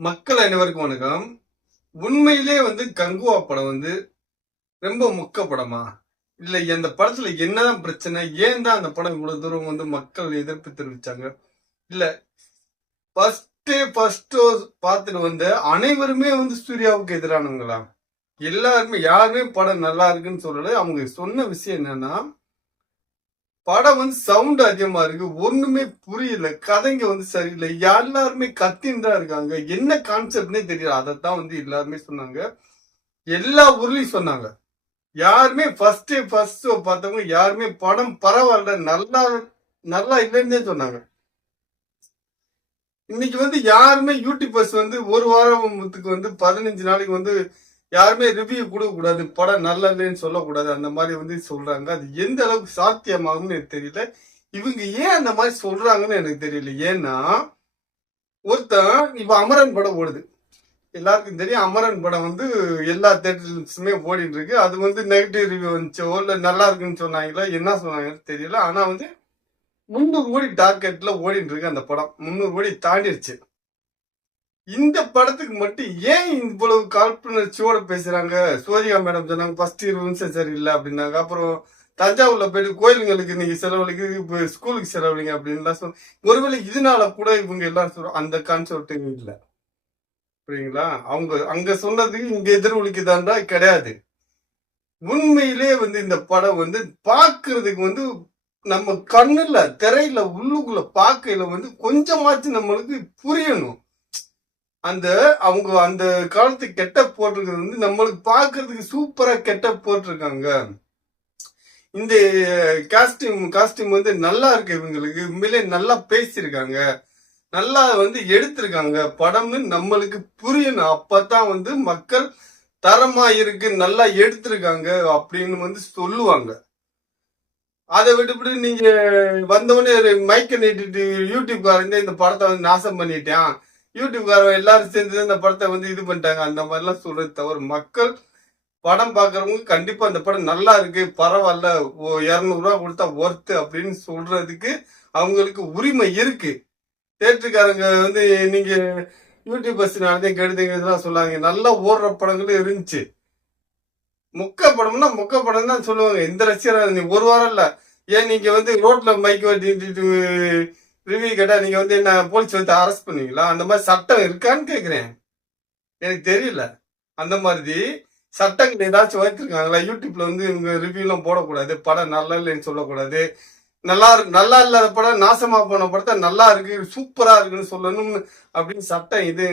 மக்கள் அனைவருக்கும் வணக்கம். உண்மையிலே வந்து கங்குவா படம் வந்து ரொம்ப முக்க படமா? இல்ல அந்த படத்துல என்னதான் பிரச்சனை? ஏன் தான் அந்த படம் இவ்வளவு தூரம் வந்து மக்கள் எதிர்ப்பு தெரிவிச்சாங்க? இல்ல ஃபர்ஸ்டே ஃபர்ஸ்ட் பார்த்துட்டு வந்து அனைவருமே வந்து சூர்யாவுக்கு எதிரானவங்களா? எல்லாருமே யாருமே படம் நல்லா இருக்குன்னு சொல்லல. அவங்க சொன்ன விஷயம் என்னன்னா படம் வந்து சவுண்ட் அதிகமா இருக்கு. ஒண்ணுமே புரியல. கதைங்க வந்து சரியில்லை. எல்லாருமே கத்தின்னு தான் இருக்காங்க. என்ன கான்செப்ட்னே தெரியல. அதைத்தான் வந்து எல்லாருமே சொன்னாங்க. எல்லா ஊர்லயும் சொன்னாங்க. யாருமே ஃபர்ஸ்ட் ஃபர்ஸ்ட் ஷோ பார்த்தவங்க யாருமே படம் பரவாயில்ல நல்லா நல்லா இல்லைன்னு சொன்னாங்க. இன்னைக்கு வந்து யாருமே யூடியூபர்ஸ் வந்து ஒரு வாரத்துக்கு வந்து பதினஞ்சு நாளைக்கு வந்து யாருமே ரிவ்யூ கொடுக்க கூடாது படம் நல்லா இல்லைன்னு சொல்லக்கூடாது அந்த மாதிரி வந்து சொல்றாங்க. அது எந்த அளவுக்கு சாத்தியமாகும்னு எனக்கு தெரியல. இவங்க ஏன் அந்த மாதிரி சொல்றாங்கன்னு எனக்கு தெரியல. ஏன்னா ஒருத்தன் இப்ப அமரன் படம் ஓடுது. எல்லாருக்கும் தெரியும் அமரன் படம் வந்து எல்லா தேட்டர்ஸுமே ஓடிட்டு இருக்கு அது வந்து நெகட்டிவ் ரிவ்யூ வந்துச்சோ இல்லை நல்லா இருக்குன்னு சொன்னாங்களா என்ன சொன்னாங்கன்னு தெரியல. ஆனா வந்து முந்நூறு கோடி டார்கெட்ல ஓடிட்டு இருக்கு அந்த படம். முந்நூறு கோடி தாண்டிடுச்சு இந்த படத்துக்கு மட்டும் ஏன் இவ்வளவு காழ்ப்புணர்ச்சியோட பேசுறாங்க? சோதிகா மேடம் சொன்னாங்க ஃபர்ஸ்ட் நிமிஷம் சரியில்லை அப்படின்னாங்க. அப்புறம் தஞ்சாவூர்ல போயிட்டு கோயிலுங்களுக்கு நீங்க செலவழிக்கு இப்போ ஸ்கூலுக்கு செலவழிங்க அப்படின்லாம் சொல் ஒருவேளை இதனால கூட இவங்க எல்லாரும் சொல்றோம் அந்த கான்செப்ட் இல்லை. புரியுங்களா? அவங்க அங்க சொன்னதுக்கு இங்க எதிரொலிக்குதான்றா? கிடையாது. உண்மையிலே வந்து இந்த படம் வந்து பாக்குறதுக்கு வந்து நம்ம கண்ணுல திரையில உள்ளுக்குள்ள பார்க்கையில வந்து கொஞ்சமாச்சும் நம்மளுக்கு புரியணும். அந்த அவங்க அந்த காலத்து கெட்ட போட்டிருக்கிறது வந்து நம்மளுக்கு பார்க்கறதுக்கு சூப்பரா கெட்ட போட்டிருக்காங்க. இந்த காஸ்டியூம் காஸ்டியூம் வந்து நல்லா இருக்கு இவங்களுக்கு. உண்மையிலே நல்லா பேசியிருக்காங்க. நல்லா வந்து எடுத்திருக்காங்க. படம்னு நம்மளுக்கு புரியணும். அப்பதான் வந்து மக்கள் தரமா இருக்கு நல்லா எடுத்திருக்காங்க அப்படின்னு வந்து சொல்லுவாங்க. அதை விட்டுவிட்டு நீங்க வந்தவொடனே மைக்க நீட்டிட்டு யூடியூப் இந்த படத்தை வந்து நாசம் பண்ணிட்டேன். யூடியூப்காரங்க எல்லாரும் சேர்ந்து இந்த படத்தை வந்து இது பண்ணிட்டாங்க. அந்த மாதிரிலாம் சொல்றது தவிர மக்கள் படம் பார்க்குறவங்க கண்டிப்பாக அந்த படம் நல்லா இருக்கு. பரவாயில்ல. ஓ இரநூறுவா கொடுத்தா ஒர்த்து அப்படின்னு சொல்றதுக்கு அவங்களுக்கு உரிமை இருக்கு. தேட்டருக்காரங்க வந்து நீங்க யூடியூபர்ஸ் நடந்தே கெடுதீங்கலாம் சொல்லாங்க நல்லா ஓடுற படங்களும் இருந்துச்சு. முக்க படம்னா முக்க படம் தான் சொல்லுவாங்க. எந்த ரசிகராக ஒரு வாரம் இல்லை. ஏன் நீங்க வந்து ரோட்ல மைக் வட்டிட்டு ரிவ்யூ கேட்டா நீங்க வந்து என்ன போலீஸ் வந்து அரெஸ்ட் பண்ணுவீங்களா? அந்த மாதிரி சட்டம் இருக்கான்னு கேக்குறேன். எனக்கு தெரியல. அந்த மாதிரி சட்டங்கள் ஏதாச்சும் வைத்திருக்காங்களா? யூடியூப்ல வந்து இவங்க ரிவ்யூலாம் போடக்கூடாது. படம் நல்லா இல்லைன்னு சொல்லக்கூடாது. நல்லா நல்லா இல்லாத படம் நாசமா போன படத்தை நல்லா இருக்கு சூப்பரா இருக்குன்னு சொல்லணும்னு அப்படின்னு சட்டம் இது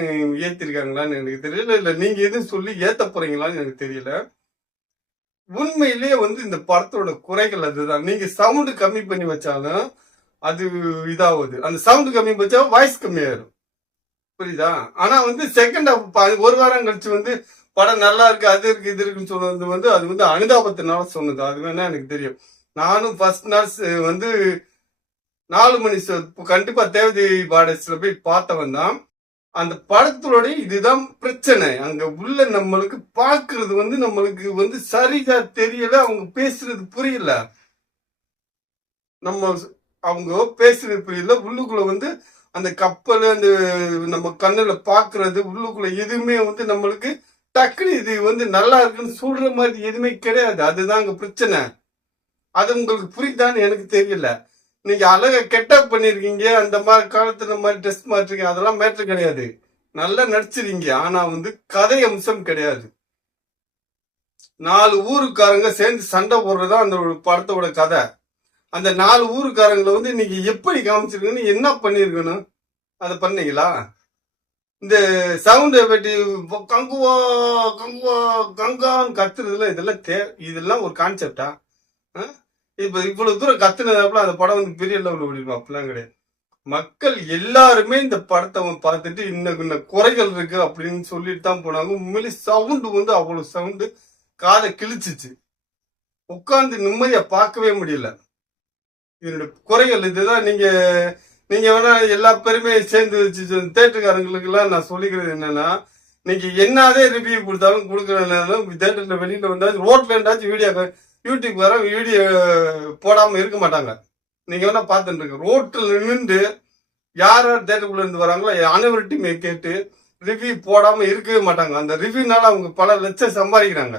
ஏத்திருக்காங்களான்னு எனக்கு தெரியல. இல்ல நீங்க எதுவும் சொல்லி ஏத்த போறீங்களான்னு எனக்கு தெரியல. உண்மையிலேயே வந்து இந்த படத்தோட குறைகள் அதுதான். நீங்க சவுண்டு கம்மி பண்ணி வச்சாலும் அது இதாகுது. அந்த சவுண்டு கம்மி வச்சா வாய்ஸ் கம்மியாயிரும் புரியுதா? ஆனா வந்து செகண்ட் ஹாஃப் ஒரு வாரம் கழிச்சு வந்து படம் நல்லா இருக்கு அது இருக்கு இது இருக்குன்னு சொன்னது வந்து அது வந்து அனுதாபத்தினால சொன்னது. அது வேணா எனக்கு தெரியும். நானும் ஃபர்ஸ்ட் நாள் வந்து நாலு மணி கண்டிப்பா தேவதேவி பாடஸ்ல போய் பார்த்தவன் தான். அந்த படத்தோட இதுதான் பிரச்சனை. அங்க உள்ள நம்மளுக்கு பாக்குறது வந்து நம்மளுக்கு வந்து சரிதா தெரியல அவங்க பேசுறது புரியல. நம்ம அவங்க பேசுற புரியல. உள்ளுக்குள்ள வந்து அந்த கப்பல் அந்த நம்ம கண்ணுல பாக்குறது உள்ளுக்குள்ள எதுவுமே வந்து நம்மளுக்கு டக்குனு இது வந்து நல்லா இருக்குன்னு சொல்ற மாதிரி எதுவுமே கிடையாது. அதுதான் அங்க பிரச்சனை. அது உங்களுக்கு புரியுதான்னு எனக்கு தெரியல. நீங்க அழகா கெட்டப் பண்ணிருக்கீங்க. அந்த மாதிரி காலத்துல இந்த மாதிரி ட்ரெஸ் மாட்டிருக்கீங்க அதெல்லாம் மேட்ரு கிடையாது. நல்லா நடிச்சிருக்கீங்க. ஆனா வந்து கதை அம்சம் கிடையாது. நாலு ஊருக்காரங்க சேர்ந்து சண்டை போடுறதா அந்த ஒரு படத்தோட கதை. அந்த நாலு ஊருக்காரங்களை வந்து இன்னைக்கு எப்படி காமிச்சிருக்கணும் என்ன பண்ணிருக்கணும் அதை பண்ணீங்களா? இந்த சவுண்ட் பற்றி கங்குவா கங்குவா கங்கான்னு கத்துறதுல இதெல்லாம் தே இதெல்லாம் ஒரு கான்செப்டா? இப்போ இவ்வளவு தூரம் கத்துனதாப்புல அந்த படம் வந்து பெரிய லெவலில் ஓடிடும்? அப்படிலாம் கிடையாது. மக்கள் எல்லாருமே இந்த படத்தை அவன் பார்த்துட்டு இன்னும் இன்னும் குறைகள் இருக்கு அப்படின்னு சொல்லிட்டு தான் போனாங்க. உண்மையிலே சவுண்டு வந்து அவ்வளோ சவுண்டு காதை கிழிச்சிச்சு. உட்காந்து நிம்மதியாக பார்க்கவே முடியல. இதனுடைய குறைகள் இதுதான். நீங்க நீங்க வேணா எல்லா பெருமையும் சேர்ந்து வச்சு தேட்டருக்காரங்களுக்கு எல்லாம் நான் சொல்லிக்கிறது என்னன்னா நீங்க என்னதே ரிவ்யூ கொடுத்தாலும் கொடுக்கறதுனாலும் தேட்டர்ல வெளியில வந்தாலும் ரோட்ல இருந்தாச்சும் வீடியோ யூடியூப் வர வீடியோ போடாம இருக்க மாட்டாங்க. நீங்க வேணா பார்த்துட்டு இருக்க ரோட்டில் நின்று யார் யார் தேட்டருக்குள்ள இருந்து வராங்களோ அனைவர்கிட்டையுமே கேட்டு ரிவ்யூ போடாம இருக்கவே மாட்டாங்க. அந்த ரிவ்யூனால அவங்க பல லட்சம் சம்பாதிக்கிறாங்க.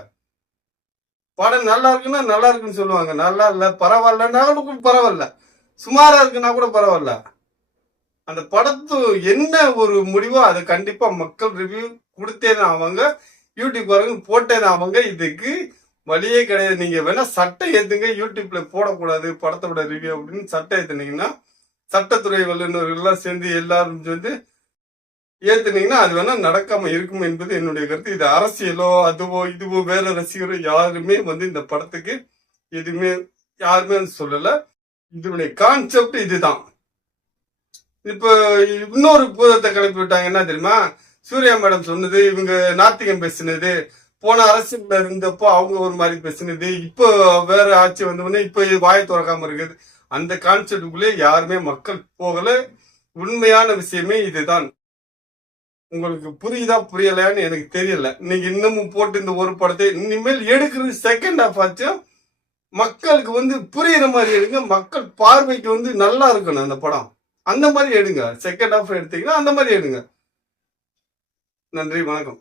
படம் நல்லா இருக்குன்னா நல்லா இருக்குன்னு சொல்லுவாங்க. நல்லா இல்லை பரவாயில்லன்னா கூட பரவாயில்ல. சுமாரா இருக்குன்னா கூட பரவாயில்ல. அந்த படத்து என்ன ஒரு முடிவோ அதை கண்டிப்பா மக்கள் ரிவ்யூ கொடுத்தே தான் அவங்க யூடியூப் போட்டே தான் அவங்க இதுக்கு வழியே கிடையாது. நீங்க வேணா சட்டம் ஏத்துங்க. யூடியூப்ல போடக்கூடாது படத்தோட ரிவ்யூ அப்படின்னு சட்டம் ஏத்துனீங்கன்னா சட்டத்துறை வல்லுநர்கள்லாம் சேர்ந்து எல்லாரும் சேர்ந்து ஏத்துனீங்கன்னா அது வேணா நடக்காம இருக்கும் என்பது என்னுடைய கருத்து. இது அரசியலோ அதுவோ இதுவோ வேற ரசிகரோ யாருமே வந்து இந்த படத்துக்கு எதுவுமே யாருமே சொல்லல. இதனுடைய கான்செப்ட் இதுதான். இப்போ இன்னொரு பூதத்தை கிளப்பி விட்டாங்க என்ன தெரியுமா? சூர்யா மேடம் சொன்னது இவங்க நாத்திகம் பேசினது. போன அரசியல் இருந்தப்போ அவங்க ஒரு மாதிரி பேசினது. இப்போ வேற ஆட்சி வந்தவொடனே இப்போ வாய திறக்காம இருக்குது. அந்த கான்செப்டுக்குள்ளே யாருமே மக்கள் போகல. உண்மையான விஷயமே இதுதான். உங்களுக்கு புரியுதா புரியலையான்னு எனக்கு தெரியல. நீங்க இன்னமும் போட்டு இந்த ஒரு படத்தை இனிமேல் எடுக்கிறது செகண்ட் ஹாஃப் ஆச்சும் மக்களுக்கு வந்து புரியுற மாதிரி எடுங்க. மக்கள் பார்வைக்கு வந்து நல்லா இருக்கணும் அந்த படம். அந்த மாதிரி எடுங்க. செகண்ட் ஹாஃப் எடுத்தீங்கன்னா அந்த மாதிரி எடுங்க. நன்றி வணக்கம்.